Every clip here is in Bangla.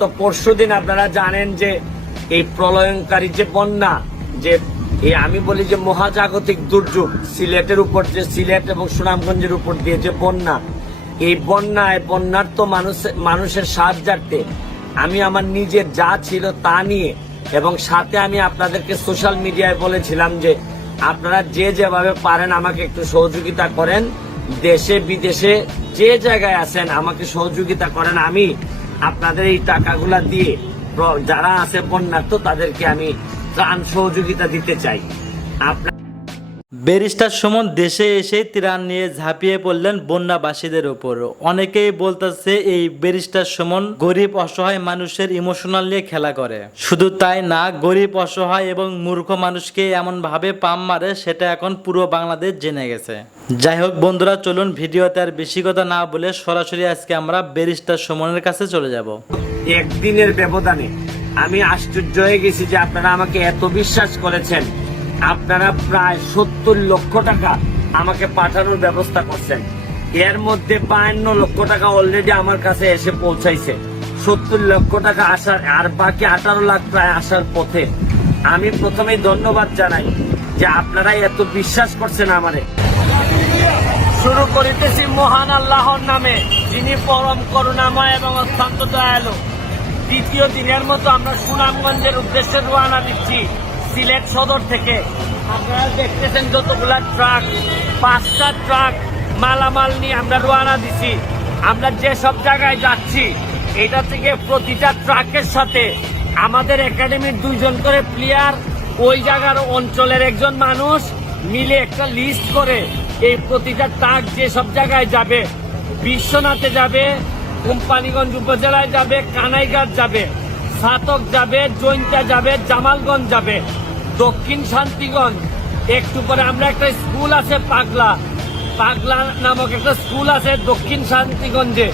তো পরশুদিন আপনারা জানেন যে এই প্রলয়ঙ্কারী যে বন্যা, যে এই আমি বলি যে মহাজাগতিক দুর্যোগ, সিলেটের উপর যে সিলেট এবং সুনামগঞ্জের উপর দিয়ে যে বন্যা, এই বন্যার্থ মানুষের সাহায্যার্থে আমি আমার নিজের যা ছিল তা নিয়ে, এবং সাথে আমি আপনাদেরকে সোশ্যাল মিডিয়ায় বলেছিলাম যে আপনারা যে যেভাবে পারেন আমাকে একটু সহযোগিতা করেন, দেশে বিদেশে যে জায়গায় আছেন আমাকে সহযোগিতা করেন। আমি আপনাদের এই টাকাগুলা দিয়ে যারা আছে বন্যার্থ তাদেরকে আমি ত্রাণ সহযোগিতা দিতে চাই। ব্যারিস্টার সুমন দেশে এসে ত্রাণ নিয়ে ঝাঁপিয়ে পড়লেন বন্যাবাসীদের উপর। অনেকেই বলতেছে এই ব্যারিস্টার সুমন গরিব অসহায় মানুষের ইমোশনাল নিয়ে খেলা করে। শুধু তাই না, গরিব অসহায় এবং মূর্খ মানুষকে এমন ভাবে পাম মারে সেটা এখন পুরো বাংলাদেশ জেনে গেছে। যাই হোক বন্ধুরা, চলুন ভিডিওতে আর বেশি কথা না বলে সরাসরি আজকে আমরা ব্যারিস্টার সুমনের কাছে চলে যাব। একদিনের ব্যবধানে আমি আশ্চর্য হয়ে গেছি যে আপনারা আমাকে এত বিশ্বাস করেছেন। আপনারা প্রায় 70 লক্ষ টাকা আমাকে পাঠানোর ব্যবস্থা করছেন। এর মধ্যে 52 লক্ষ টাকা অলরেডি আমার কাছে এসে পৌঁছাইছে। 70 লক্ষ টাকা আসার আর বাকি 18 লাখ প্রায় আসার পথে। আমি প্রথমেই ধন্যবাদ জানাই যে আপনারা এত বিশ্বাস করছেন আমারে। শুরু করিতেছি মহান আল্লাহর নামে, যিনি পরম করুণাময় এবং অত্যন্ত দয়ালু। দ্বিতীয় দিনের মতো আমরা সুনামগঞ্জের উদ্দেশ্যে রওনা দিচ্ছি সিলেট সদর থেকে। আপনারা দেখতেছেন যতগুলা ট্রাক, 5টা ট্রাক মালামাল নিয়ে আমরা রওনা দিছি। আমরা যে সব জায়গায় যাচ্ছি এটা থেকে প্রতিটা ট্রাকের সাথে আমাদের একাডেমির 2 জন করে প্লেয়ার, ওই জায়গার অঞ্চলের একজন মানুষ মিলে একটা লিস্ট করে এই প্রতিটা ট্রাক যে সব জায়গায় যাবে, বিশ্বনাথে যাবে, কোম্পানিগঞ্জ উপজেলায় যাবে, কানাইঘাট যাবে, ছাতক যাবে, জৈন্তা যাবে, জামালগঞ্জ যাবে, দক্ষিণ শান্তিগঞ্জ। একটু পরে আমরা একটা স্কুল আছে পাগলা নামক একটা স্কুল আছে দক্ষিণ শান্তিগঞ্জে।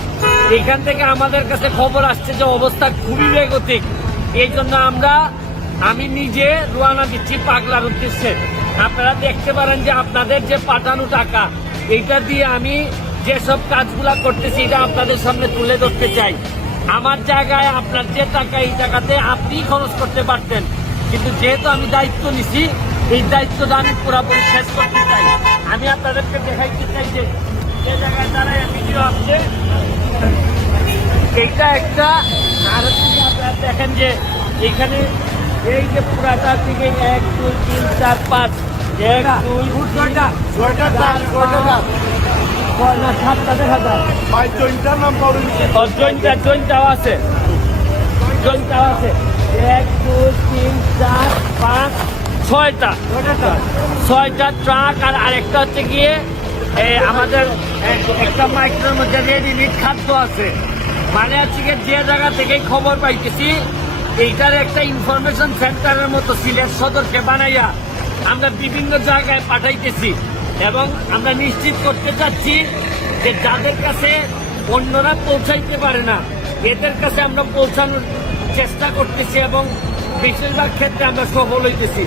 এখান থেকে আমাদের কাছে খবর আসছে যে অবস্থা খুবই বেগতিক। এই জন্য আমি নিজে রওনা দিচ্ছি পাগলার উদ্দেশ্যে। আপনারা দেখতে পারেন যে আপনাদের যে পাঠানো টাকা, এইটা দিয়ে আমি যেসব কাজগুলা করতেছি এটা আপনাদের সামনে তুলে ধরতে চাই। আমার জায়গায় আপনার যে টাকা, এই টাকাতে আপনি খরচ করতে পারতেন, কিন্তু যেহেতু আমি দায়িত্ব নিছি, এই দায়িত্বটা আমি পুরোপুরি শেষ করতে চাই। আমি আপনাদেরকে দেখাইতে চাই যে জায়গায় দাঁড়ায় ভিডিও আসছে, এইটা একটা। আর আপনারা দেখেন যে এখানে এই যে পুরাটা থেকে 1 2 3 4 5 1 2 3 7টা দেখা যায়। জয়েন্টাও আছে 1 2 3 4 5 6টা ট্রাক। আর আরেকটা হচ্ছে গিয়ে আমাদের একটা মাইক্রোর মধ্যে রেডিমেড খাদ্য আছে। মানে হচ্ছে গিয়ে যে জায়গা থেকে খবর পাইতেছি এইটার একটা ইনফরমেশন সেন্টারের মতো সিলেট সদরকে বানাইয়া আমরা বিভিন্ন জায়গায় পাঠাইতেছি, এবং আমরা নিশ্চিত করতে চাচ্ছি যে যাদের কাছে অন্যরা পৌঁছাইতে পারে না এদের কাছে আমরা পৌঁছানোর চেষ্টা করতেছি, এবং বেশিরভাগ ক্ষেত্রে আমরা সফল হইতেছি।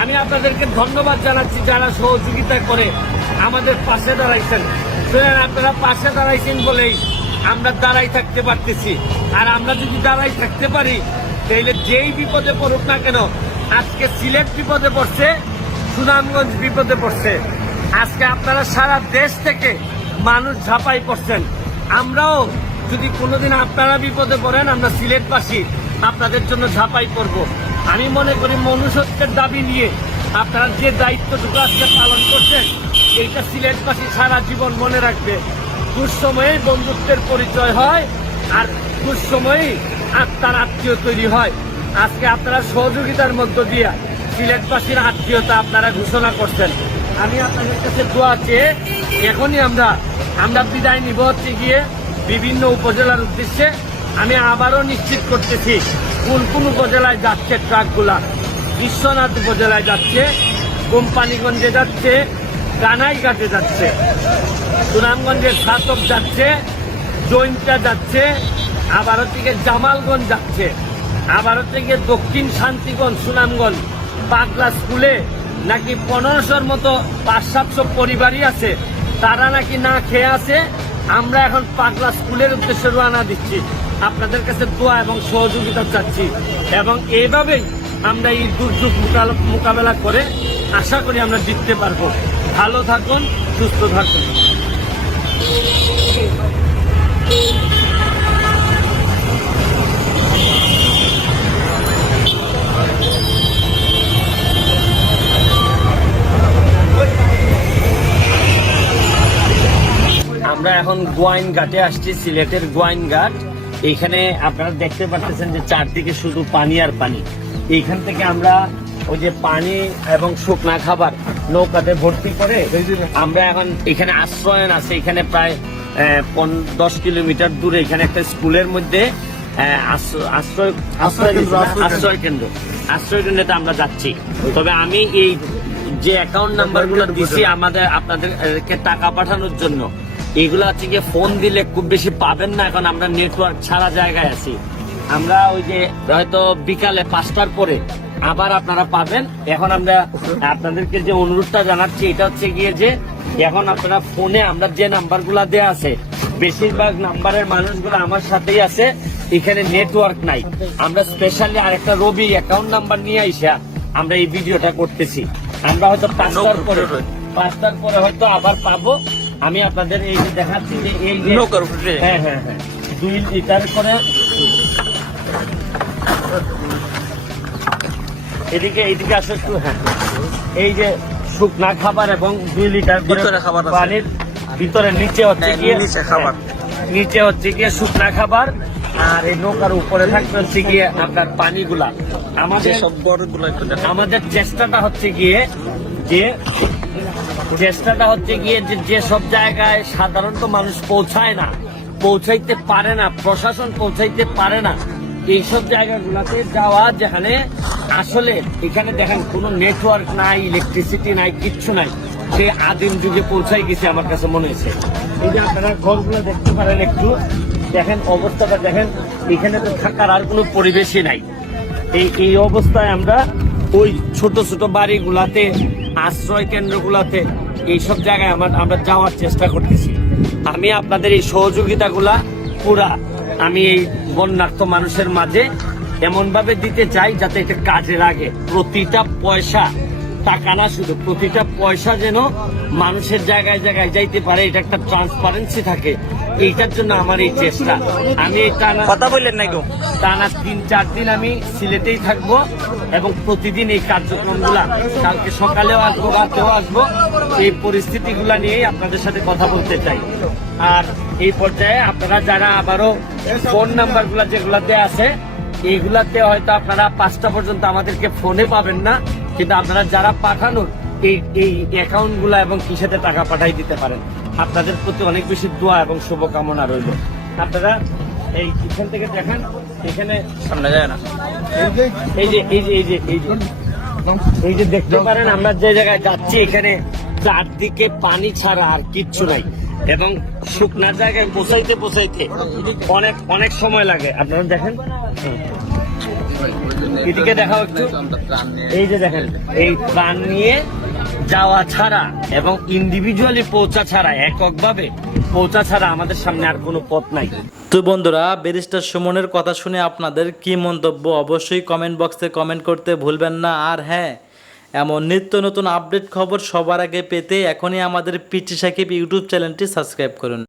আমি আপনাদেরকে ধন্যবাদ জানাচ্ছি যারা সহযোগিতা করে আমাদের পাশে দাঁড়াইছেন। আপনারা পাশে দাঁড়াইছেন বলেই আমরা দাঁড়াই থাকতে পারতেছি। আর আমরা যদি দাঁড়াই থাকতে পারি তাহলে যেই বিপদে পড়ুক না কেন, আজকে সিলেট বিপদে পড়ছে, সুনামগঞ্জ বিপদে পড়ছে, আজকে আপনারা সারা দেশ থেকে মানুষ ঝাঁপাই পড়ছেন। আমরাও যদি কোনোদিন আপনারা বিপদে পড়েন, আমরা সিলেটবাসী আপনাদের জন্য ঝাঁপাই পড়ব। আমি মনে করি মনুষ্যত্বের দাবি নিয়ে আপনারা যে দায়িত্বটুকু আজকে পালন করছেন, এইটা সিলেটবাসী সারা জীবন মনে রাখবে। দুঃসময়ে বন্ধুত্বের পরিচয় হয়, আর দুঃসময়েই আত্মার আত্মীয় তৈরি হয়। আজকে আপনারা সহযোগিতার মধ্য দিয়ে সিলেটবাসীর আত্মীয়তা আপনারা ঘোষণা করছেন। আমি আপনাদের কাছে দোয়া চেয়ে এখনই আমরা বিদায় নিব হচ্ছে গিয়ে বিভিন্ন উপজেলার উদ্দেশ্যে। আমি আবারও নিশ্চিত করতেছি কোন উপজেলায় যাচ্ছে ট্রাকগুলা। বিশ্বনাথ উপজেলায় যাচ্ছে, কোম্পানিগঞ্জে যাচ্ছে, কানাইঘাটে যাচ্ছে, সুনামগঞ্জের ছাতক যাচ্ছে, জৈন্তা যাচ্ছে, আবার হচ্ছে জামালগঞ্জ যাচ্ছে, আবার হচ্ছে দক্ষিণ শান্তিগঞ্জ, সুনামগঞ্জ, পাগলা স্কুলে নাকি 1500-র মতো 500-700 পরিবারই আছে, তারা নাকি না খেয়ে আছে। আমরা এখন পাগলা স্কুলের উদ্দেশ্যে রওনা দিচ্ছি। আপনাদের কাছে দোয়া এবং সহযোগিতা চাচ্ছি, এবং এইভাবেই আমরা এই দুর্যোগ মোকাবেলা করে আশা করি আমরা জিততে পারবো। ভালো থাকুন, সুস্থ থাকুন। আমরা এখন গোয়াইন ঘাটে আসছি, সিলেটের গোয়াইন ঘাট। এইখানে আপনারা দেখতে পাচ্ছেন যে চারদিকে শুধু পানি আর পানি। এইখান থেকে আমরা ওই যে পানি এবং শুকনা খাবার নৌকাতে ভর্তি করে আমরা এখন এখানে আশ্রয়ন আছে, এখানে প্রায় 10 কিলোমিটার দূরে এখানে একটা স্কুলের মধ্যে আশ্রয় কেন্দ্রে আমরা যাচ্ছি। তবে আমি এই যে অ্যাকাউন্ট নাম্বার গুলো দিচ্ছি আপনাদেরকে টাকা পাঠানোর জন্য, এইগুলো হচ্ছে গিয়ে ফোন দিলে খুব বেশি পাবেন না, এখন আমরা নেটওয়ার্ক ছাড়া জায়গায় আছি। আমরা ওই যে হয়তো বিকালে 5টার পরে আবার আপনারা পাবেন। এখন আমরা আপনাদেরকে যে অনুরোধটা জানাচ্ছি এটা হচ্ছে গিয়ে যে এখন আপনারা ফোনে আমরা যে নাম্বারগুলা দেয়া আছে, বেশিরভাগ নাম্বারের মানুষগুলো আমার সাথেই আছে, এখানে নেটওয়ার্ক নাই। আমরা স্পেশালি আরেকটা রবি অ্যাকাউন্ট নাম্বার নিয়ে আইসা আমরা এই ভিডিওটা করতেছি। আমরা হয়তো 5টার পরে হয়তো আবার পাবো। আমি আপনাদের এই যে দেখাচ্ছি যে এই যে হ্যাঁ 2 লিটার করে এদিকে আসো একটু। হ্যাঁ, এই যে শুকনা খাবার এবং 2 লিটার পানির ভিতরে নিচে হচ্ছে গিয়ে শুকনা খাবার, আর এই নৌকার উপরে থাকবে হচ্ছে গিয়ে আপনার পানিগুলা। আমাদের চেষ্টাটা হচ্ছে গিয়ে যে সব জায়গায় সাধারণত মানুষ পৌঁছাইতে পারে না, প্রশাসন পৌঁছাইতে পারে না, এইসব জায়গাগুলোতে যাওয়া, যেখানে আসলে এখানে দেখেন কোনো নেটওয়ার্ক নাই, ইলেকট্রিসিটি নাই, কিচ্ছু নাই। সে আদিম যুগে পৌঁছাই গেছে আমার কাছে মনে হয়েছে। এই যে আপনারা ঘরগুলো দেখতে পারেন, একটু দেখেন অবস্থাটা দেখেন, এখানে তো থাকার আর কোনো পরিবেশই নাই। এই অবস্থায় আমরা ওই ছোট ছোট বাড়িগুলাতে, আশ্রয় কেন্দ্রগুলাতে, এইসব জায়গায় আমরা যাওয়ার চেষ্টা করতেছি। আমি আপনাদের এই সহযোগিতাগুলা পুরা আমি এই বন্যার্থ মানুষের মাঝে এমন ভাবে দিতে চাই যাতে এটা কাজে লাগে। প্রতিটা পয়সা, টাকা না শুধু, প্রতিটা পয়সা যেন মানুষের জায়গায় জায়গায় যাইতে পারে, এটা একটা ট্রান্সপারেন্সি থাকে। এইটার জন্য আমার এই চেষ্টা। আমি এই কথা বললেন না কেউ, টানা 3-4 দিন আমি সিলেটেই থাকবো এবং প্রতিদিন এই কার্যক্রমগুলা, কালকে সকালেও আসবো, রাতেও আসবো, এই পরিস্থিতিগুলা নিয়েই আপনাদের সাথে কথা বলতে চাই। আর এই পর্যায়ে আপনারা যারা আবারও ফোন নাম্বার গুলা যেগুলা দেয়া আছে, এইগুলাতে হয়তো আপনারা 5টা পর্যন্ত আমাদেরকে ফোনে পাবেন না, কিন্তু আপনারা যারা পাঠানোর এই অ্যাকাউন্ট গুলা এবং কিসেতে টাকা পাঠাই দিতে পারেন। আপনাদের প্রতি অনেক বেশি দোয়া এবং শুভকামনা রইল। আপনারা এখান থেকে দেখেন, এখানে সামনে যায় না, এই যে দেখতে পারেন আমরা যে জায়গায় যাচ্ছি, এখানে চারদিকে পানি ছাড়া আর কিচ্ছু নাই, এবং শুকনা জায়গায় পৌঁছাইতে অনেক সময় লাগে। আপনারা দেখেন, এদিকে দেখাও একটু। এই যে দেখেন, এই প্রাণ নিয়ে যাওয়া ছাড়া এবং ইন্ডিভিজুয়ালি পৌঁছা ছাড়া, এককভাবে পৌঁছা ছাড়া আমাদের সামনে আর কোনো পথ নাই। তো বন্ধুরা, ব্যারিস্টার সুমনের কথা শুনে আপনাদের কি মন্তব্য অবশ্যই কমেন্ট বক্সে কমেন্ট করতে ভুলবেন না। আর হ্যাঁ, এমন নিত্য নতুন আপডেট খবর সবার আগে পেতে এখনই আমাদের পিটি সাকিব ইউটিউব চ্যানেলটি সাবস্ক্রাইব করুন।